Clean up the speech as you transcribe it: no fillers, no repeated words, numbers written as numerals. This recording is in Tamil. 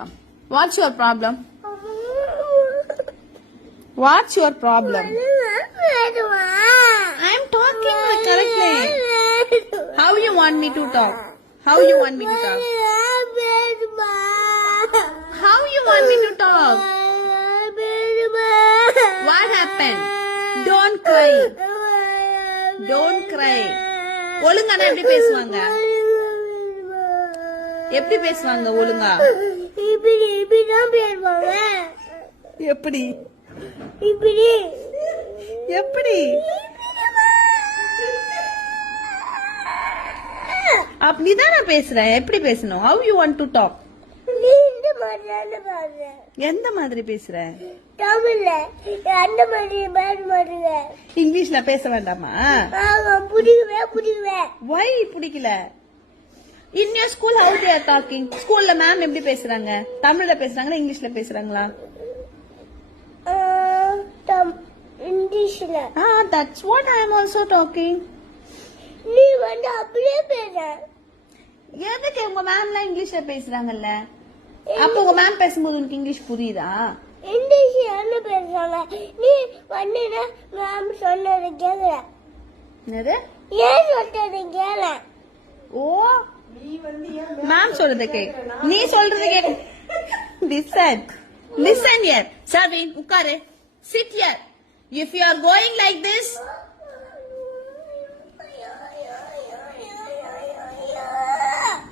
Come. What's your problem? What's your problem? I'm talking correctly. How you want me to talk? How you want me to talk? How you want me to talk? What happened? Don't cry. Don't cry. ஒழுங்கானா எப்படி பேசுவாங்க? எப்படி பேசுவாங்க ஒழுங்கா? இப்படி தான் பேசுவாங்க. எப்படி? இப்படி. எப்படி? நீ தானே பேசுற, எப்படி பேசணும்? How you want to talk? நீ இந்த மாதிரி பேசுற. எந்த மாதிரி பேசுற? தமிழ்ல அந்த மாதிரி பேசுறீங்க. இங்கிலீஷ்ல பேச வேண்டாமா? புடிக்கவே. Why பிடிக்கல? In your school how they are talking? ஸ்கூல்ல மேம் எப்படி பேசுறாங்க? தமிழ்ல பேசுறாங்களா இங்கிலீஷ்ல பேசுறாங்களா? இங்கிலீஷ்ல. That's what I am also talking. நீ வந்து அப்படியே பேச. எதுக்கு உங்க மேம்லாம் இங்கிலீஷ்ல பேசுறாங்கல்ல? அப்ப உங்க மேம் பேசும்போது உனக்கு இங்கிலீஷ் புரியுதா? இங்கிலீஷ் என்ன பேசுறாங்க? நீ வந்து மேம் சொன்னது கேக்குற. என்னது? ஏன் சொல்றது கேள. ஓ மேம் சொல்றது கேக். நீ சொல்றது cake. Listen here. Savin, ukare. Sit here. If you are going like this,